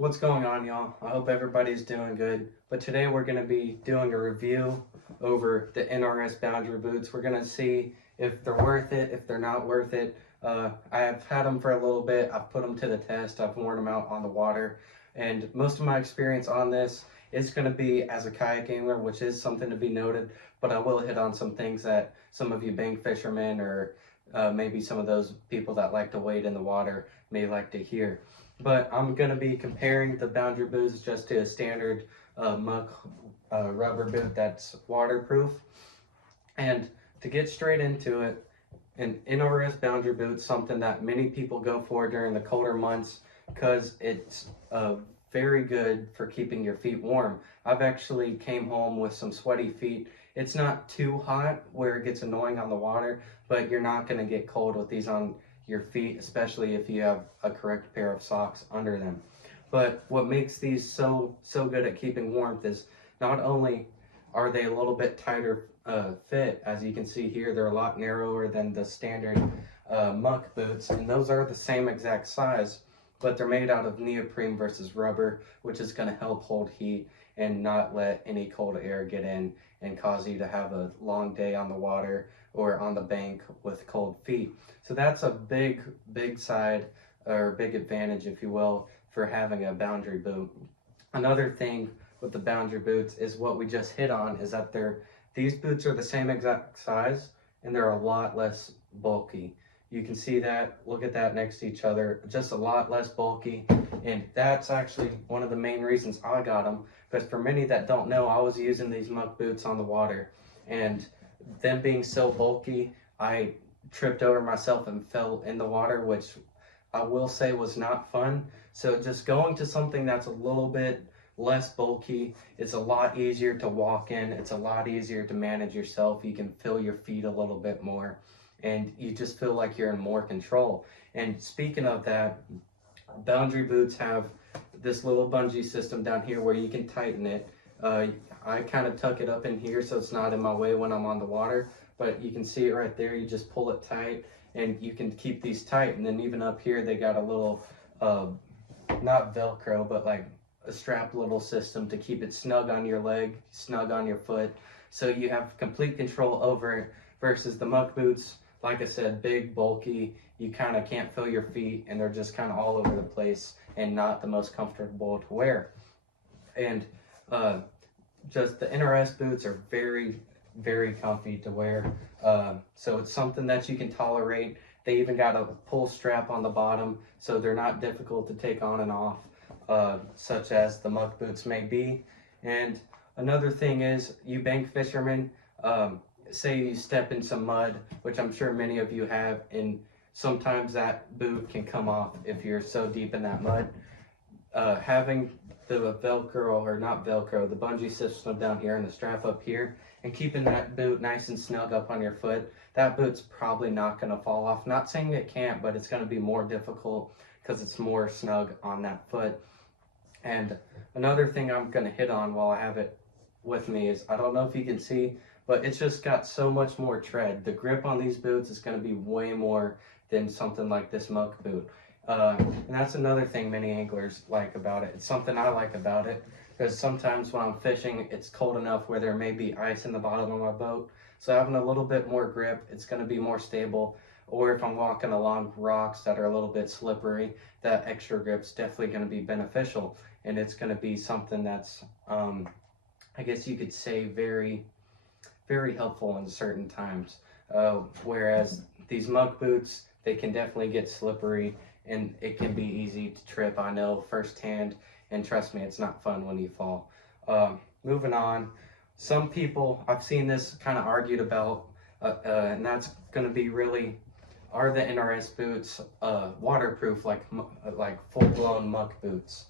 What's going on, y'all? I hope everybody's doing good. But today we're going to be doing a review over the NRS Boundary Boots. We're going to see if they're worth it, if they're not worth it. I've had them for a little bit. I've put them to the test. I've worn them out on the water. And most of my experience on this is going to be as a kayak angler, which is something to be noted. But I will hit on some things that some of you bank fishermen or maybe some of those people that like to wade in the water may like to hear. But I'm going to be comparing the Boundary Boots just to a standard muck rubber boot that's waterproof. And to get straight into it, an NRS Boundary Boot, something that many people go for during the colder months because it's very good for keeping your feet warm. I've actually came home with some sweaty feet. It's not too hot where it gets annoying on the water, but you're not going to get cold with these on your feet, especially if you have a correct pair of socks under them. But what makes these so good at keeping warmth is not only are they a little bit tighter fit, as you can see here, they're a lot narrower than the standard muck boots, and those are the same exact size, but they're made out of neoprene versus rubber, which is going to help hold heat and not let any cold air get in and cause you to have a long day on the water or on the bank with cold feet. So that's a big side or big advantage, if you will, for having a boundary boot. Another thing with the boundary boots is what we just hit on, is that these boots are the same exact size and they're a lot less bulky. You can see that, look at that next to each other, just a lot less bulky. And that's actually one of the main reasons I got them, because for many that don't know, I was using these muck boots on the water, and them being so bulky, I tripped over myself and fell in the water, which I will say was not fun. So just going to something that's a little bit less bulky, it's a lot easier to walk in, it's a lot easier to manage yourself. You can feel your feet a little bit more, and you just feel like you're in more control. And speaking of that, boundary boots have this little bungee system down here where you can tighten it. I kind of tuck it up in here so it's not in my way when I'm on the water, but you can see it right there. You just pull it tight and you can keep these tight. And then even up here they got a little not Velcro, but like a strap little system to keep it snug on your leg, snug on your foot, so you have complete control over it. Versus the muck boots, like I said, big, bulky, you kind of can't feel your feet and they're just kind of all over the place and not the most comfortable to wear. And just the NRS boots are very comfy to wear. So it's something that you can tolerate. They even got a pull strap on the bottom, so they're not difficult to take on and off, such as the muck boots may be. And another thing is, you bank fishermen, say you step in some mud, which I'm sure many of you have, and sometimes that boot can come off if you're so deep in that mud. Having the Velcro, or not Velcro, the bungee system down here and the strap up here, and keeping that boot nice and snug up on your foot, that boot's probably not going to fall off. Not saying it can't, but it's going to be more difficult because it's more snug on that foot. And another thing I'm going to hit on while I have it with me is, I don't know if you can see, but it's just got so much more tread. The grip on these boots is going to be way more than something like this muck boot. And that's another thing many anglers like about it. It's something I like about it, because sometimes when I'm fishing, it's cold enough where there may be ice in the bottom of my boat. So having a little bit more grip, it's going to be more stable. Or if I'm walking along rocks that are a little bit slippery, that extra grip's definitely going to be beneficial. And it's going to be something that's, I guess you could say, very helpful in certain times. Whereas these muck boots, they can definitely get slippery and it can be easy to trip. I know firsthand, and trust me, it's not fun when you fall. Moving on, some people, I've seen this kind of argued about, and that's going to be really, are the NRS boots waterproof like full-blown muck boots?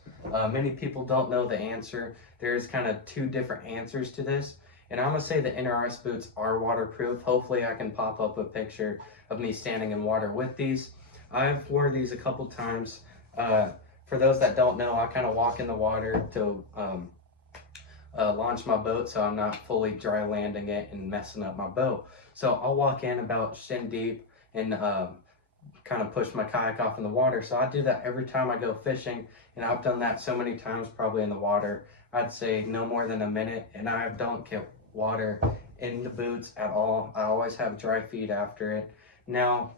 Many people don't know the answer. There's kind of two different answers to this. And I'm going to say the NRS boots are waterproof. Hopefully I can pop up a picture of me standing in water with these. I've worn these a couple times. For those that don't know, I kind of walk in the water to launch my boat, so I'm not fully dry landing it and messing up my boat. So I'll walk in about shin deep and kind of push my kayak off in the water. So I do that every time I go fishing, and I've done that so many times probably in the water. I'd say no more than a minute, and I don't get water in the boots at all. I always have dry feet after it. Now,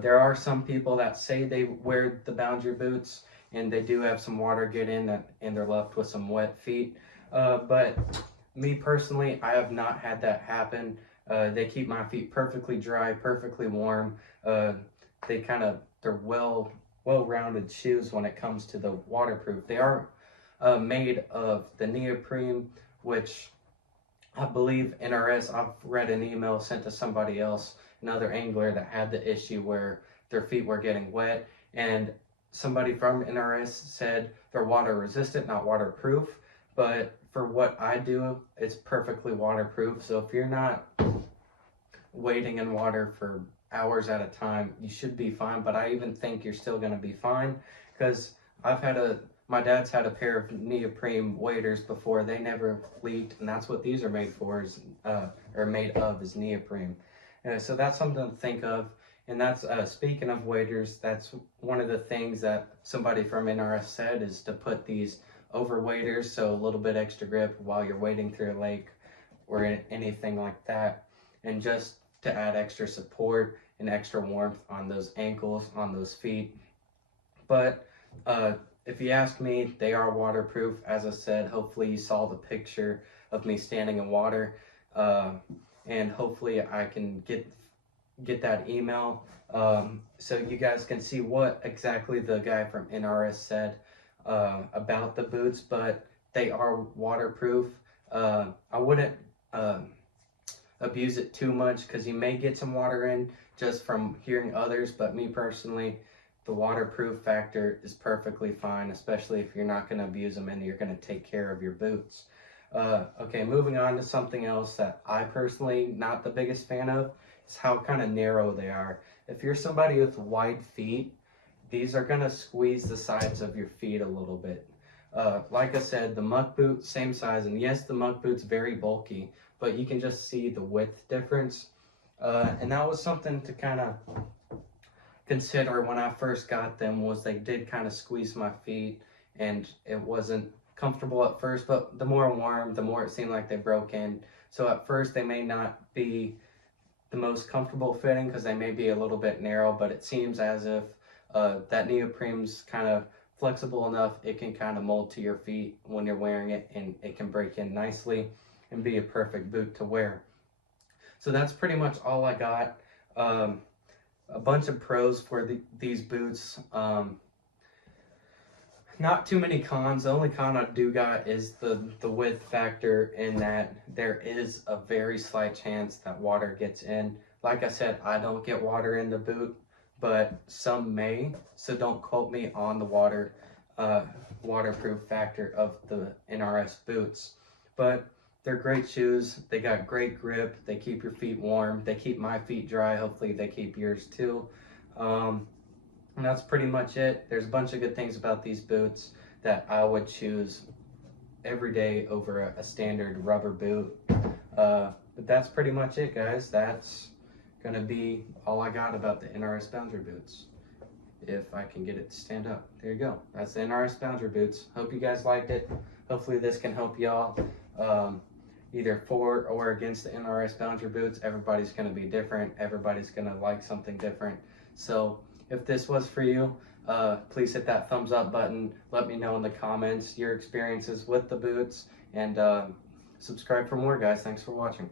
there are some people that say they wear the boundary boots and they do have some water get in that, and they're left with some wet feet. But me personally, I have not had that happen. They keep my feet perfectly dry, perfectly warm. They're well-rounded shoes when it comes to the waterproof. They are made of the neoprene, which I believe NRS, I've read an email sent to somebody else, another angler that had the issue where their feet were getting wet, and somebody from NRS said they're water resistant, not waterproof. But for what I do, it's perfectly waterproof. So if you're not wading in water for hours at a time, you should be fine. But I even think you're still going to be fine, because my dad's had a pair of neoprene waders before. They never leaked, and that's what these are made for, made of, is neoprene. So that's something to think of. And that's, speaking of waders, that's one of the things that somebody from NRS said, is to put these over waders, so a little bit extra grip while you're wading through a lake or anything like that. And just to add extra support and extra warmth on those ankles, on those feet. But if you ask me, they are waterproof. As I said, hopefully you saw the picture of me standing in water, and hopefully I can get that email, so you guys can see what exactly the guy from NRS said about the boots. But they are waterproof. I wouldn't abuse it too much, because you may get some water in just from hearing others, but me personally, the waterproof factor is perfectly fine, especially if you're not going to abuse them and you're going to take care of your boots. Okay, moving on to something else that I personally not the biggest fan of is how kind of narrow they are. If you're somebody with wide feet, these are going to squeeze the sides of your feet a little bit. Like I said, the muck boot, same size, and yes, the muck boot's very bulky, but you can just see the width difference. And that was something to kind of consider when I first got them, was they did kind of squeeze my feet, and it wasn't comfortable at first, but the more warm, the more it seemed like they broke in. So at first they may not be the most comfortable fitting, because they may be a little bit narrow, but it seems as if that neoprene's kind of flexible enough, it can kind of mold to your feet when you're wearing it, and it can break in nicely and be a perfect boot to wear. So that's pretty much all I got. A bunch of pros for these boots. Not too many cons. The only con I do got is the width factor, in that there is a very slight chance that water gets in. Like I said, I don't get water in the boot, but some may, so don't quote me on the waterproof factor of the NRS boots. But they're great shoes. They got great grip. They keep your feet warm. They keep my feet dry. Hopefully they keep yours too. And that's pretty much it. There's a bunch of good things about these boots that I would choose every day over a standard rubber boot. But that's pretty much it, guys. That's gonna be all I got about the NRS Boundary Boots. If I can get it to stand up. There you go. That's the NRS Boundary Boots. Hope you guys liked it. Hopefully this can help y'all. Either for or against the NRS Boundary Boots. Everybody's gonna be different. Everybody's gonna like something different. So if this was for you, please hit that thumbs up button. Let me know in the comments your experiences with the boots, and subscribe for more, guys. Thanks for watching.